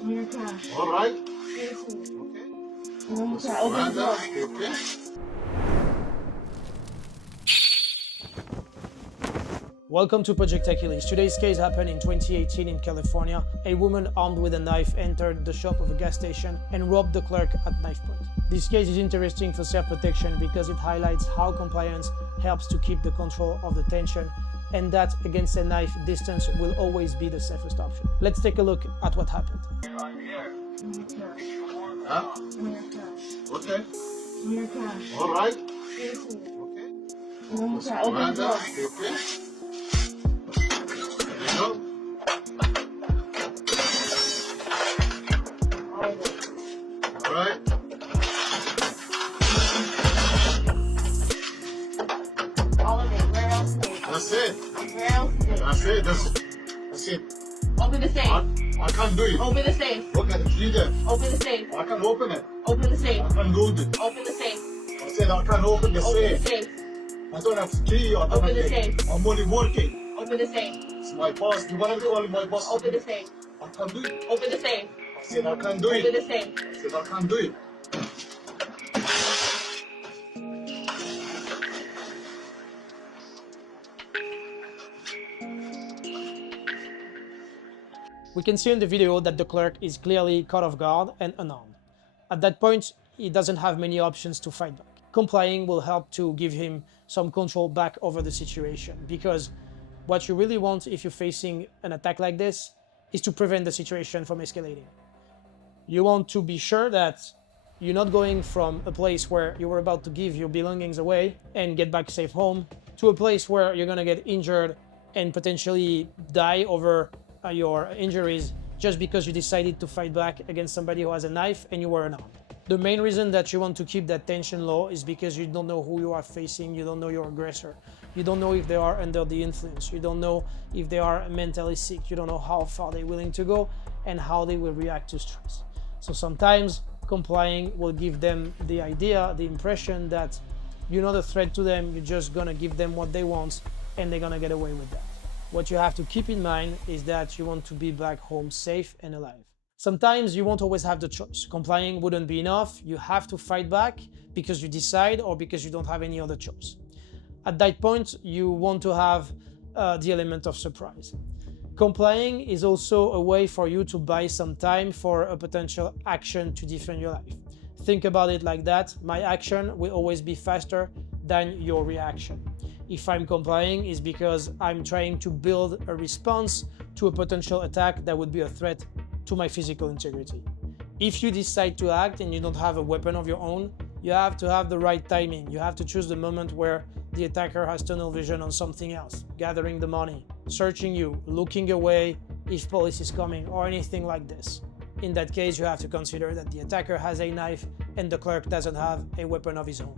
All right. Okay. Okay. Welcome to Project Achilles. Today's case happened in 2018 in California. A woman armed with a knife entered the shop of a gas station and robbed the clerk at knifepoint. This case is interesting for self-protection because it highlights how compliance helps to keep the control of the tension, and that against a knife, distance will always be the safest option. Let's take a look at what happened. Huh? Okay. All right. Okay. Okay. Go. Right. All of it. Where else is it? That's it. Where else is it? That's it. That's it. Open the safe. I can't do it. Open the safe. Look at the key there. Open the safe. I can't open it. Open the safe. I can't do it. Open the safe. I said I can't open the Open the safe. safe. I don't have key. I don't Open have the key. safe. I'm only working. Open the safe. It's my boss. You want to call my boss? Open the safe. I can't do it. Open the safe. I said I can't do Open it. the safe. I said I can't do it. We can see in the video that the clerk is clearly caught off guard and unarmed. At that point, he doesn't have many options to fight back. Complying will help to give him some control back over the situation, because what you really want if you're facing an attack like this is to prevent the situation from escalating. You want to be sure that you're not going from a place where you were about to give your belongings away and get back safe home to a place where you're gonna get injured and potentially die over your injuries just because you decided to fight back against somebody who has a knife and you were unarmed. The main reason that you want to keep that tension low is because you don't know who you are facing, you don't know your aggressor, you don't know if they are under the influence, you don't know if they are mentally sick, you don't know how far they're willing to go and how they will react to stress. So sometimes complying will give them the idea, the impression that you're not a threat to them, you're just gonna give them what they want and they're gonna get away with that. What you have to keep in mind is that you want to be back home safe and alive. Sometimes you won't always have the choice. Complying wouldn't be enough. You have to fight back because you decide or because you don't have any other choice. At that point, you want to have the element of surprise. Complying is also a way for you to buy some time for a potential action to defend your life. Think about it like that. My action will always be faster than your reaction. If I'm complying, it's because I'm trying to build a response to a potential attack that would be a threat to my physical integrity. If you decide to act and you don't have a weapon of your own, you have to have the right timing. You have to choose the moment where the attacker has tunnel vision on something else, gathering the money, searching you, looking away if police is coming or anything like this. In that case, you have to consider that the attacker has a knife and the clerk doesn't have a weapon of his own.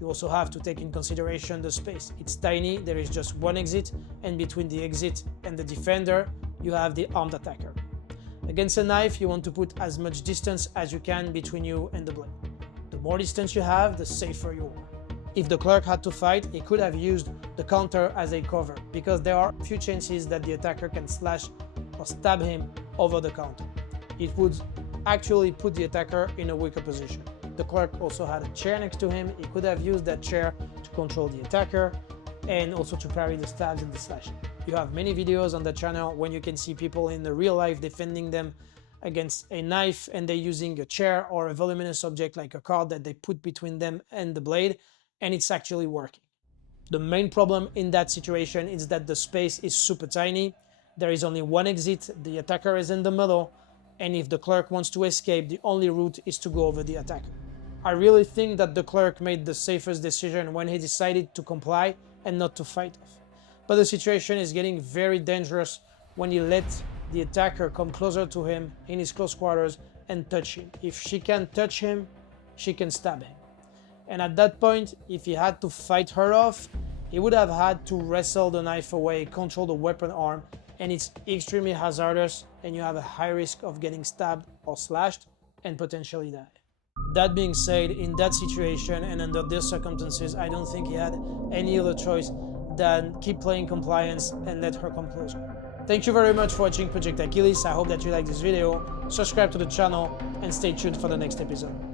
You also have to take in consideration the space. It's tiny, there is just one exit, and between the exit and the defender, you have the armed attacker. Against a knife, you want to put as much distance as you can between you and the blade. The more distance you have, the safer you are. If the clerk had to fight, he could have used the counter as a cover, because there are few chances that the attacker can slash or stab him over the counter. It would actually put the attacker in a weaker position. The clerk also had a chair next to him. He could have used that chair to control the attacker and also to parry the stabs and the slashing. You have many videos on the channel when you can see people in the real life defending them against a knife and they're using a chair or a voluminous object like a card that they put between them and the blade, and it's actually working. The main problem in that situation is that the space is super tiny. There is only one exit, the attacker is in the middle, and if the clerk wants to escape, the only route is to go over the attacker. I really think that the clerk made the safest decision when he decided to comply and not to fight off. But the situation is getting very dangerous when he let the attacker come closer to him in his close quarters and touch him. If she can touch him, she can stab him. And at that point, if he had to fight her off, he would have had to wrestle the knife away, control the weapon arm, and it's extremely hazardous and you have a high risk of getting stabbed or slashed and potentially die. That being said, in that situation and under these circumstances, I don't think he had any other choice than keep playing compliance and let her come closer. Thank you very much for watching Project Achilles. I hope that you like this video. Subscribe to the channel and stay tuned for the next episode.